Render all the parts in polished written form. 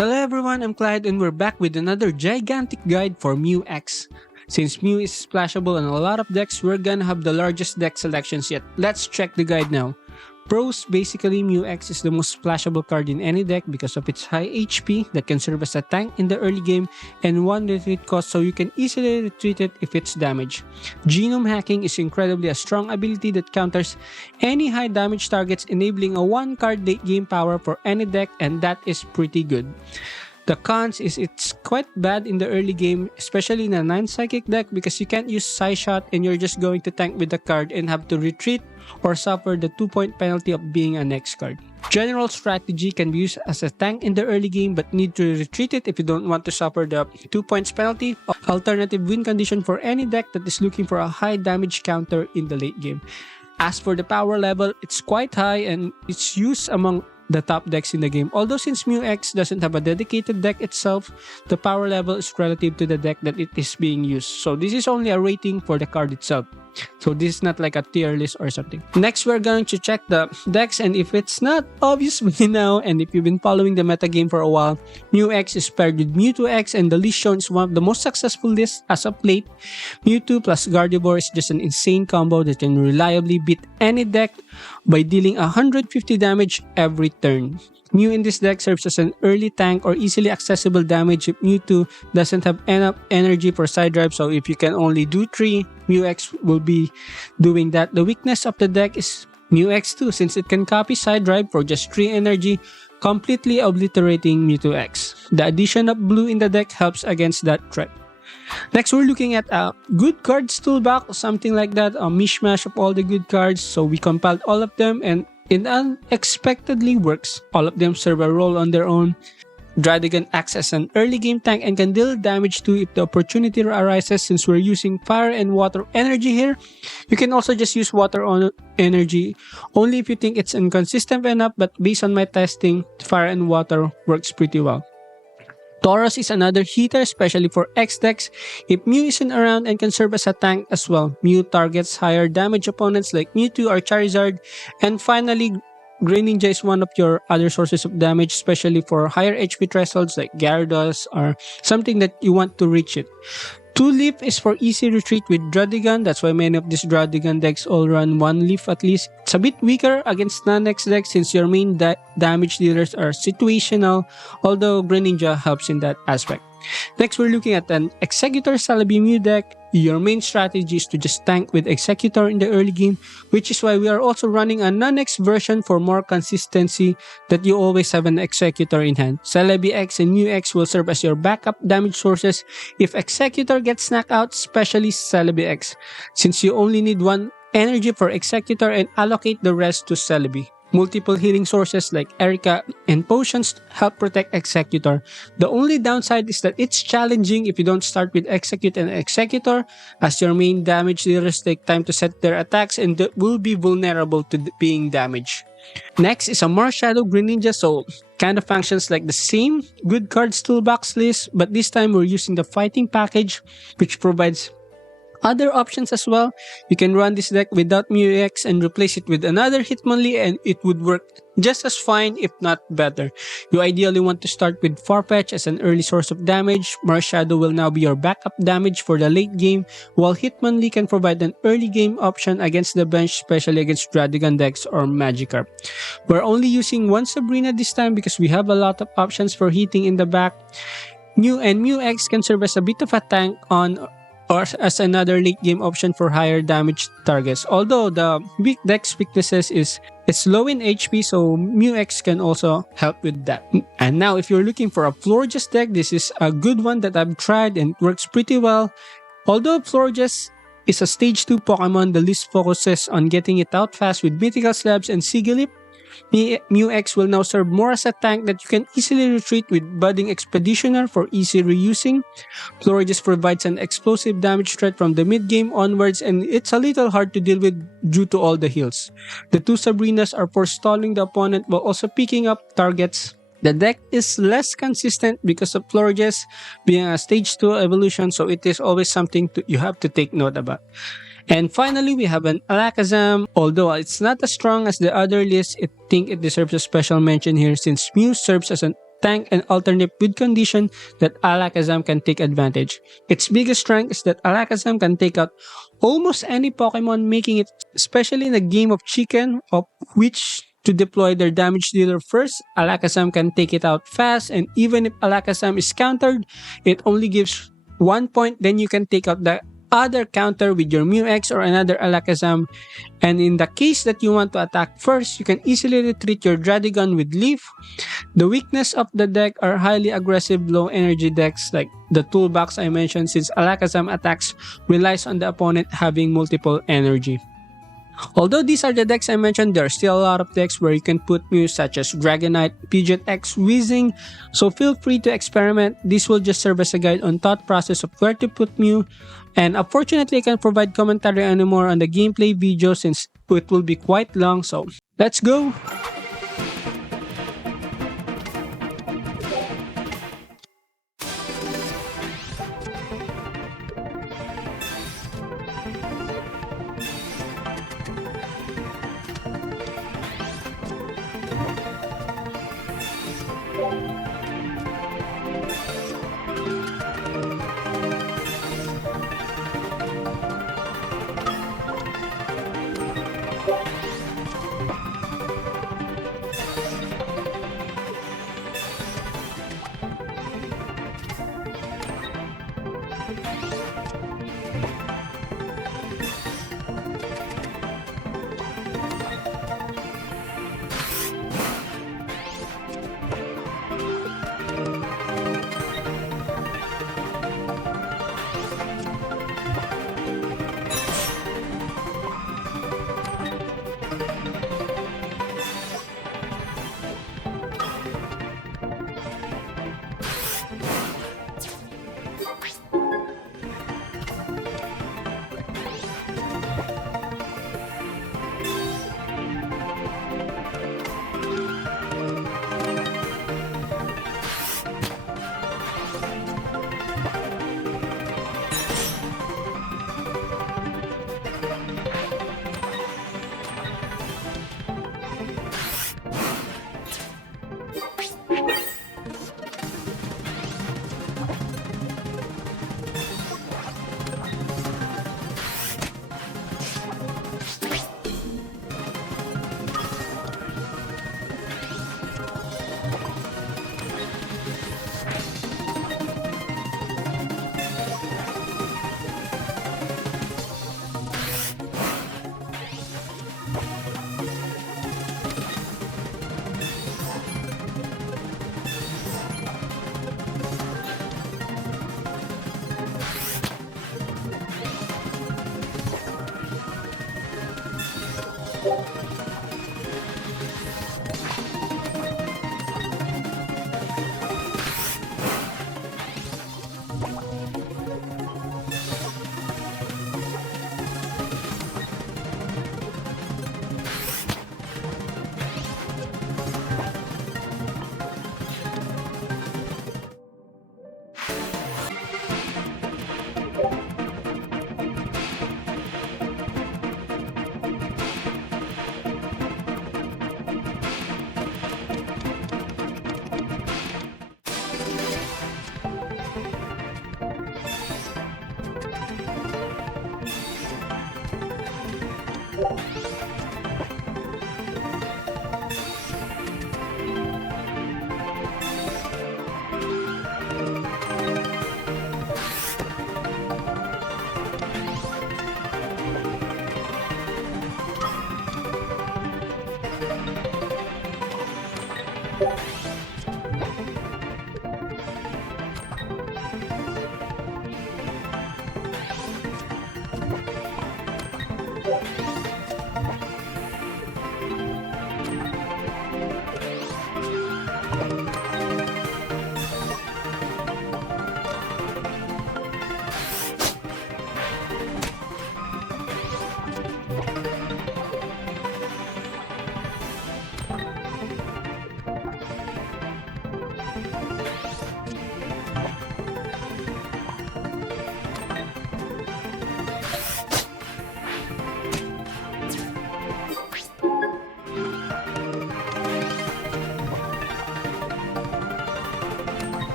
Hello everyone, I'm Clyde and we're back with another gigantic guide for Mew X. Since Mew is splashable on a lot of decks, we're gonna have the largest deck selections yet. Let's check the guide now. Pros: basically Mew X is the most splashable card in any deck because of its high HP that can serve as a tank in the early game and 1 retreat cost, so you can easily retreat it if it's damaged. Genome hacking is incredibly a strong ability that counters any high damage targets, enabling a 1 card late game power for any deck, and that is pretty good. The cons is it's quite bad in the early game, especially in a 9 psychic deck, because you can't use Psy Shot and you're just going to tank with the card and have to retreat or suffer the 2-point penalty of being a next card. General strategy can be used as a tank in the early game but need to retreat it if you don't want to suffer the 2 points penalty. Alternative win condition for any deck that is looking for a high damage counter in the late game. As for the power level, it's quite high and it's used among the top decks in the game. Although since Mew X doesn't have a dedicated deck itself, the power level is relative to the deck that it is being used. So this is only a rating for the card itself. So this is not like a tier list or something. Next, we're going to check the decks, and if it's not obvious by now, and if you've been following the meta game for a while, Mew X is paired with Mewtwo X, and the list shown is one of the most successful lists as of late. Mewtwo plus Gardevoir is just an insane combo that can reliably beat any deck by dealing 150 damage every turn. Mew in this deck serves as an early tank or easily accessible damage if Mewtwo doesn't have enough energy for side drive, so if you can only do 3, Mew X will be doing that. The weakness of the deck is Mew X2 since it can copy side drive for just 3 energy, completely obliterating Mewtwo X. The addition of blue in the deck helps against that threat. Next, we're looking at a good cards toolbox, something like that, a mishmash of all the good cards. So we compiled all of them and it unexpectedly works. All of them serve a role on their own. Druddigon acts as an early game tank and can deal damage too if the opportunity arises. Since we're using fire and water energy here, you can also just use water on energy only if you think it's inconsistent enough, but based on my testing, fire and water works pretty well. Tauros is another heater, especially for X decks if Mew isn't around, and can serve as a tank as well. Mew targets higher damage opponents like Mewtwo or Charizard. And finally, Greninja is one of your other sources of damage, especially for higher HP thresholds like Gyarados or something that you want to reach it. Two-Leaf is for easy retreat with Druddigon. That's why many of these Druddigon decks all run 1 leaf at least. It's a bit weaker against non-X decks since your main damage dealers are situational, although Greninja helps in that aspect. Next, we're looking at an Exeggutor Celebi Mew deck. Your main strategy is to just tank with Exeggutor in the early game, which is why we are also running a non-X version for more consistency that you always have an Exeggutor in hand. Celebi X and Mew X will serve as your backup damage sources if Exeggutor gets knocked out, especially Celebi X, since you only need 1 energy for Exeggutor and allocate the rest to Celebi. Multiple healing sources like Erika and potions help protect Exeggutor. The only downside is that it's challenging if you don't start with Execute and Exeggutor, as your main damage dealers take time to set their attacks and will be vulnerable to being damaged. Next is a Marshadow Greninja, so kind of functions like the same good cards toolbox list, but this time we're using the fighting package, which provides other options as well. You can run this deck without Mew X and replace it with another Hitmonlee and it would work just as fine, if not better. You ideally want to start with Farfetch as an early source of damage. Marshadow will now be your backup damage for the late game, while Hitmonlee can provide an early game option against the bench, especially against Druddigon decks or Magikarp. We're only using 1 Sabrina this time because we have a lot of options for heating in the back. Mew and Mew X can serve as a bit of a tank on or as another late game option for higher damage targets. Although the deck's weaknesses is it's low in HP, so Mew X can also help with that. And now if you're looking for a Florges deck, this is a good one that I've tried and works pretty well. Although Florges is a stage 2 Pokemon, the list focuses on getting it out fast with Mythical Slabs and Sigilyph. Mew X will now serve more as a tank that you can easily retreat with Budding Expeditioner for easy reusing. Florges provides an explosive damage threat from the mid-game onwards, and it's a little hard to deal with due to all the heals. The 2 Sabrinas are for stalling the opponent while also picking up targets. The deck is less consistent because of Florges being a stage 2 evolution, so it is always something you have to take note about. And finally, we have an Alakazam. Although it's not as strong as the other list, I think it deserves a special mention here since Mew serves as an tank, and alternate with condition that Alakazam can take advantage. Its biggest strength is that Alakazam can take out almost any Pokemon, making it, especially in a game of chicken, of which to deploy their damage dealer first, Alakazam can take it out fast, and even if Alakazam is countered, it only gives 1 point, then you can take out the other counter with your Mew X or another Alakazam. And in the case that you want to attack first, you can easily retreat your Druddigon with Leaf. The weakness of the deck are highly aggressive low energy decks like the toolbox I mentioned, since Alakazam attacks relies on the opponent having multiple energy. Although these are the decks I mentioned, there are still a lot of decks where you can put Mews such as Dragonite, Pidgeot X, Weezing, so feel free to experiment. This will just serve as a guide on thought process of where to put Mew, and unfortunately I can't provide commentary anymore on the gameplay video since it will be quite long, so let's go!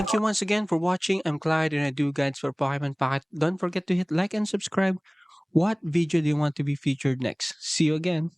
Thank you once again for watching. I'm Clyde and I do guides for Pokemon Pocket. Don't forget to hit like and subscribe. What video do you want to be featured next? See you again.